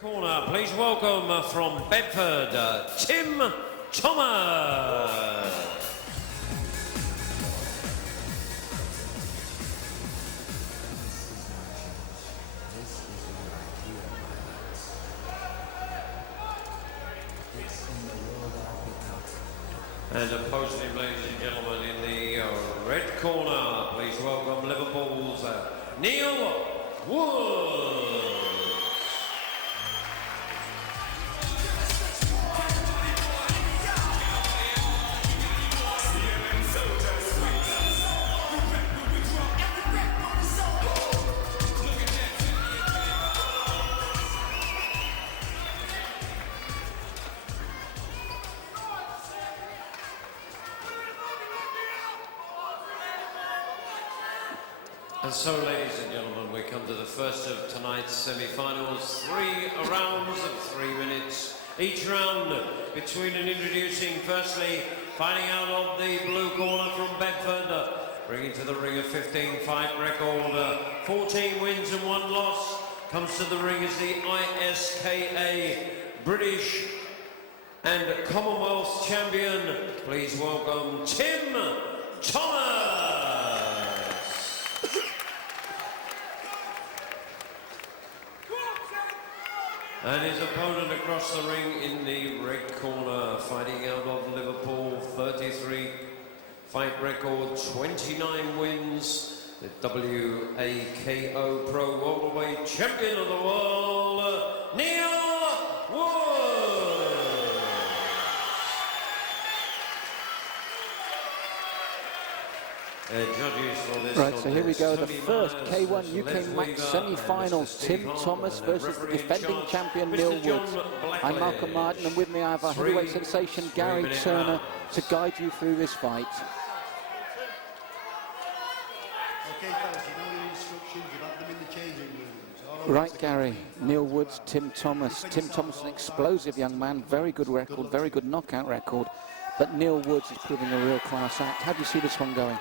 Corner, please welcome from Bedford, Tim Thomas. And opposing him, ladies and gentlemen, in the red corner, please welcome Liverpool's Neil Woods. And so, ladies and gentlemen, we come to the first of tonight's semi-finals. 3 rounds of 3 minutes each round between and introducing, firstly, fighting out of the blue corner from Bedford, bringing to the ring a 15-fight record, 14 wins and 1 loss. Comes to the ring as the ISKA British and Commonwealth Champion. Please welcome Tim Thomas. And his opponent across the ring in the red corner, fighting out of Liverpool, 33 fight record, 29 wins, the WAKO Pro Welterweight Champion of the World, Neil Woods. Judges for this. Right, so here we go, the first K1 UK Max semi-finals, Tim Thomas versus the defending champion Neil Woods. I'm Malcolm Martin, and with me I have our heavyweight sensation Gary Turner to guide you through this fight. Okay, fellas, you know your instructions, you've had them in the changing rooms. Right, Gary, Neil Woods, Tim Thomas. Tim Thomas, an explosive young man, very good record, very good knockout record, but Neil Woods is proving a real class act. How do you see this one going?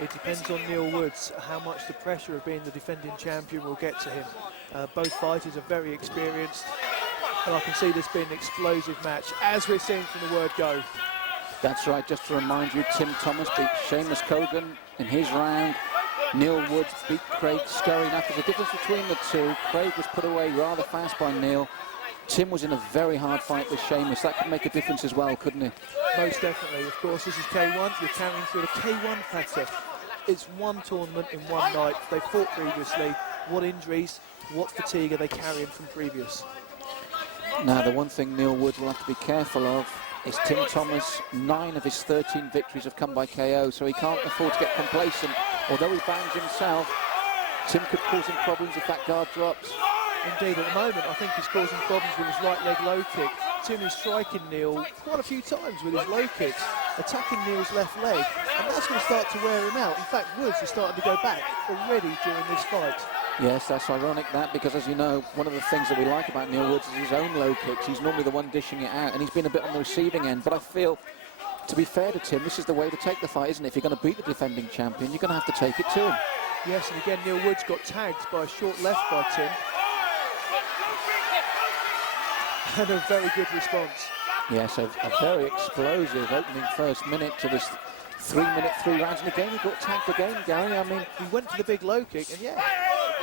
It depends on Neil Woods, how much the pressure of being the defending champion will get to him. Both fighters are very experienced, and I can see this being an explosive match, as we're seeing from the word go. That's right, just to remind you, Tim Thomas beat Seamus Cogan in his round. Neil Woods beat Craig Scurry. Now, there's a difference between the two. Craig was put away rather fast by Neil. Tim was in a very hard fight with Seamus. That could make a difference as well, couldn't it? Most definitely. Of course, this is K1. You're carrying through the K1 factor. It's one tournament in one night. They fought previously. What injuries, what fatigue are they carrying from previous? Now, the one thing Neil Woods will have to be careful of is Tim Thomas. 9 of his 13 victories have come by KO, so he can't afford to get complacent. Although he bangs himself, Tim could cause him problems if that guard drops. Indeed, at the moment, I think he's causing problems with his right leg low kick. Tim is striking Neil quite a few times with his low kicks, attacking Neil's left leg, and that's going to start to wear him out. In fact, Woods is starting to go back already during this fight. Yes, that's ironic, that, because as you know, one of the things that we like about Neil Woods is his own low kicks. He's normally the one dishing it out, and he's been a bit on the receiving end, but I feel, to be fair to Tim, this is the way to take the fight, isn't it? If you're going to beat the defending champion, you're going to have to take it to him. Yes, and again, Neil Woods got tagged by a short left by Tim. And a very good response. Yes, a very explosive opening first minute to this 3-minute 3 rounds. And again, he got tagged again, Gary. I mean, he went for the big low kick, and yeah,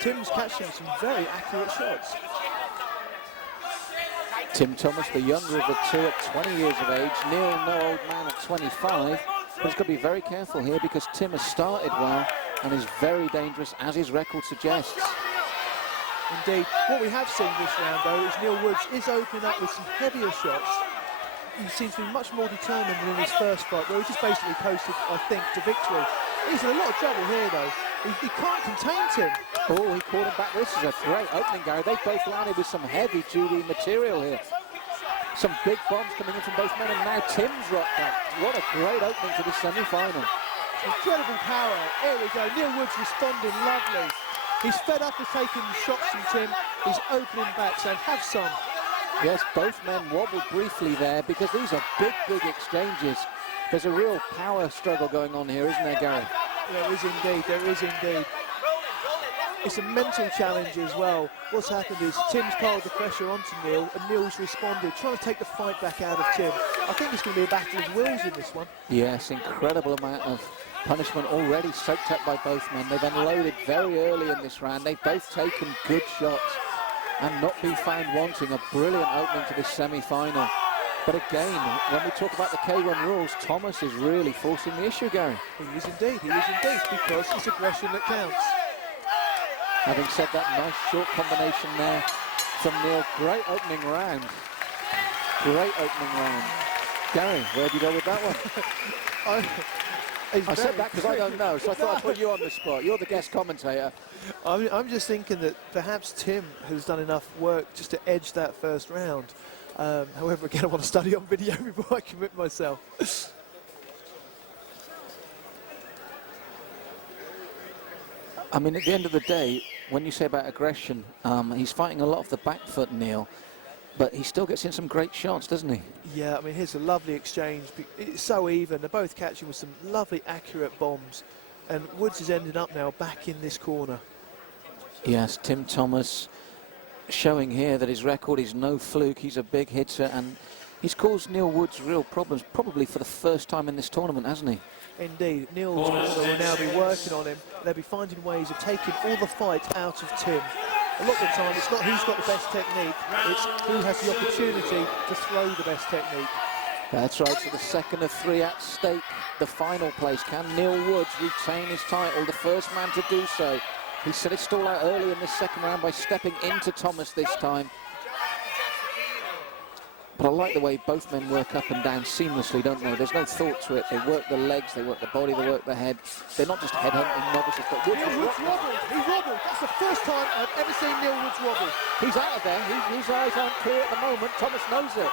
Tim's catching some very accurate shots. Tim Thomas, the younger of the two at 20 years of age. Neil, no old man at 25. But he's got to be very careful here because Tim has started well and is very dangerous, as his record suggests. Indeed. What we have seen this round, though, is Neil Woods is opening up with some heavier shots. He seems to be much more determined than in his first fight, where he just basically coasted, I think, to victory. He's in a lot of trouble here, though. He can't contain Tim. Oh, he called him back. This is a great opening, Gary. They both landed with some heavy-duty material here. Some big bombs coming in from both men, and now Tim's rocked up. What a great opening to the semi-final. Incredible power. Here we go. Neil Woods responding lovely. He's fed up with taking shots from Tim. He's opening back, saying, have some. Yes, both men wobbled briefly there because these are big, big exchanges. There's a real power struggle going on here, isn't there, Gary? There is indeed, there is indeed. it's a mental challenge as well. What's happened is Tim's piled the pressure onto Neil, and Neil's responded, trying to take the fight back out of Tim. I think it's going to be a battle of wills in this one. Yes, incredible amount of punishment already soaked up by both men. They've unloaded very early in this round. They've both taken good shots and not been found wanting. A brilliant opening to this semi-final. But again, when we talk about the K1 rules, Thomas is really forcing the issue, Gary. He is indeed, because it's aggression that counts. Having said that, nice short combination there from Neil. Great opening round. Great opening round. Gary, where do you go with that one? I said that because I don't know, so I thought I'd put you on the spot. You're the guest commentator. I'm just thinking that perhaps Tim has done enough work just to edge that first round. However, again, I want to study on video before I commit myself. I mean, at the end of the day, when you say about aggression, he's fighting a lot of the back foot, Neil, but he still gets in some great shots, doesn't he? Yeah, I mean, here's a lovely exchange. It's so even. They're both catching with some lovely, accurate bombs. And Woods has ended up now back in this corner. Yes, Tim Thomas showing here that his record is no fluke. He's a big hitter, and he's caused Neil Woods real problems, probably for the first time in this tournament, hasn't he? Indeed. Neil will now be working on him. They'll be finding ways of taking all the fight out of Tim. A lot of the time, it's not who's got the best technique, it's who has the opportunity to throw the best technique. That's right, so the second of three at stake, the final place. Can Neil Woods retain his title, the first man to do so? He set his stall out early in this second round by stepping into Thomas this time. But I like the way both men work up and down seamlessly, don't they? There's no thought to it. They work the legs, they work the body, they work the head. They're not just headhunting novices, but Woods wobbled. He wobbled. That's the first time I've ever seen Neil Woods wobble. He's out of there. His eyes aren't clear at the moment. Thomas knows it.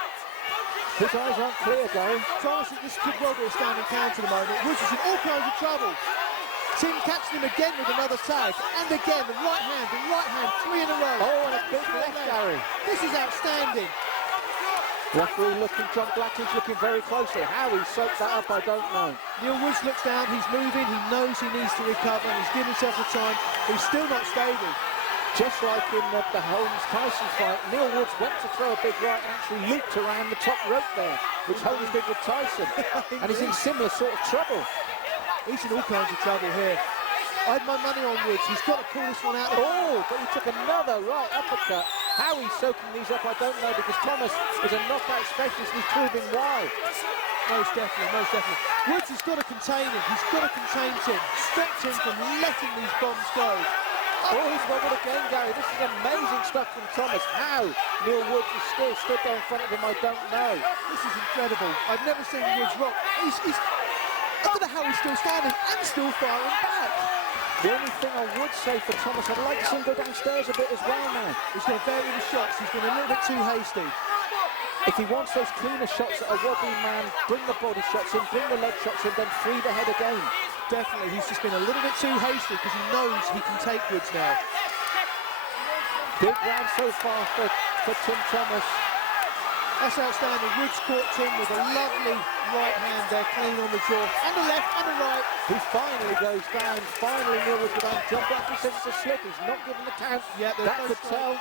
His eyes aren't clear, Gary. Thomas, this could well be a standing count at the moment. Woods is in all kinds of trouble. Tim catching him again with another tag, and again the right hand, three in a row. Oh, and a big left, Gary. This is outstanding. Referee looking, John Blackley's looking very closely. How he soaked that up, I don't know. Neil Woods looks down, he's moving, he knows he needs to recover, he's giving himself the time, he's still not stable. Just like in the Holmes-Tyson fight, Neil Woods went to throw a big right and actually looped around the top rope there, which Holmes did with Tyson. And he's in similar sort of trouble. He's in all kinds of trouble here. I had my money on Woods. He's got to pull this one out. Oh, but he took another right uppercut. How he's soaking these up, I don't know, because Thomas is a knockout specialist and he's proving why. Most definitely, most definitely. Woods has got to contain him. He's got to contain Tim. Stop Tim from letting these bombs go. Oh, he's wobbled again, Gary. This is amazing stuff from Thomas. How Neil Woods is still stood there in front of him, I don't know. This is incredible. I've never seen Woods rock. I don't know how he's still standing and still firing back. The only thing I would say for Thomas, I'd like to see him go downstairs a bit as well now. He's going to vary the shots. He's been a little bit too hasty. If he wants those cleaner shots at a wobbly man, bring the body shots in, bring the leg shots in, then free the head again. Definitely, he's just been a little bit too hasty because he knows he can take Woods now. Big round so far for Tim Thomas. That's outstanding. Woods caught Tim with a lovely right hand there, clean on the jaw, and the left and the right. He finally goes down. Finally, Neil Woods down. John Blackley says it's a slip. He's not given the count. Yeah, that could tell.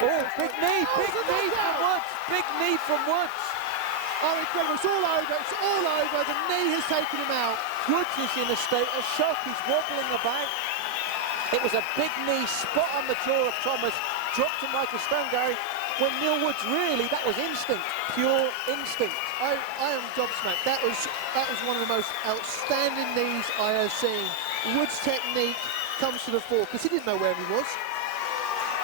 Oh, big knee from Woods. Big knee from Woods. Oh, incredible. It's all over. It's all over. The knee has taken him out. Woods is in a state of shock. He's wobbling about. It was a big knee, spot on the jaw of Thomas. Dropped him like a stone, Gary. When Neil Woods really, that was instinct, pure instinct. I am gobsmacked. That was one of the most outstanding knees I have seen. Woods' technique comes to the fore because he didn't know where he was.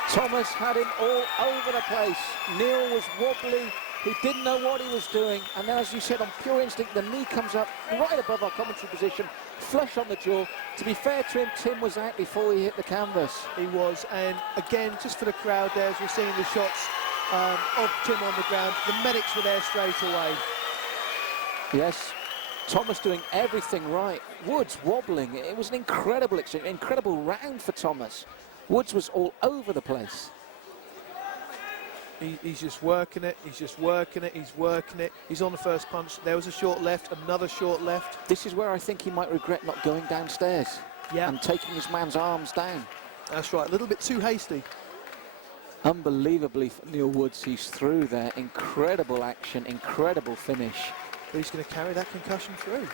Thomas had him all over the place. Neil was wobbly. He didn't know what he was doing. And then, as you said, on pure instinct, the knee comes up right above our commentary position, flush on the jaw. To be fair to him, Tim was out before he hit the canvas. He was, and again, just for the crowd there, as we're seeing the shots of Tim on the ground, the medics were there straight away. Yes, Thomas doing everything right. Woods wobbling. It was an incredible exchange, incredible round for Thomas. Woods was all over the place. He's just working it, he's just working it, he's working it. He's on the first punch. There was a short left, another short left. This is where I think he might regret not going downstairs and taking his man's arms down. That's right, a little bit too hasty. Unbelievably for Neil Woods, he's through there. Incredible action, incredible finish. But he's going to carry that concussion through.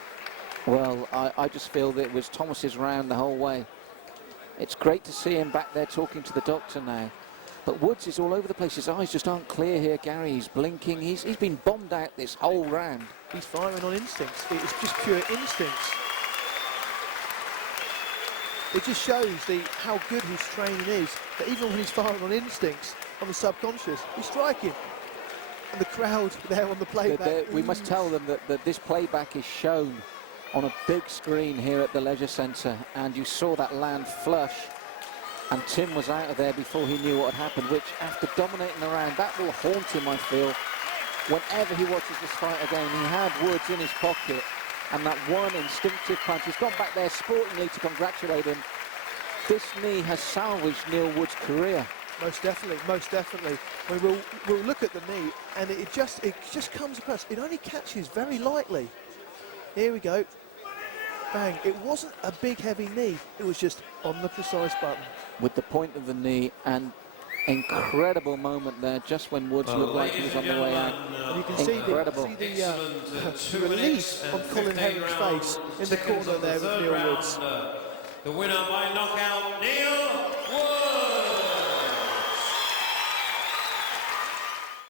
Well, I just feel that it was Thomas's round the whole way. It's great to see him back there talking to the doctor now. But Woods is all over the place. His eyes just aren't clear here, Gary. He's blinking. He's been bombed out this whole round. He's firing on instincts. It's just pure instincts. It just shows how good his training is, that even when he's firing on instincts, on the subconscious, he's striking. And the crowd there on the playback. We must tell them that this playback is shown on a big screen here at the Leisure Centre, and you saw that land flush, and Tim was out of there before he knew what had happened, which, after dominating the round, that will haunt him, I feel, whenever he watches this fight again. He had Woods in his pocket, and that one instinctive punch. He's gone back there sportingly to congratulate him. This knee has salvaged Neil Woods' career. Most definitely, most definitely. We'll look at the knee, and it just comes across. It only catches very lightly. Here we go. Bang. It wasn't a big, heavy knee. It was just on the precise button. With the point of the knee, and incredible moment there, just when Woods looked like he was on the way out. And you can see the relief on Colin Heron's face in the corner there with Neil Woods. The winner by knockout, Neil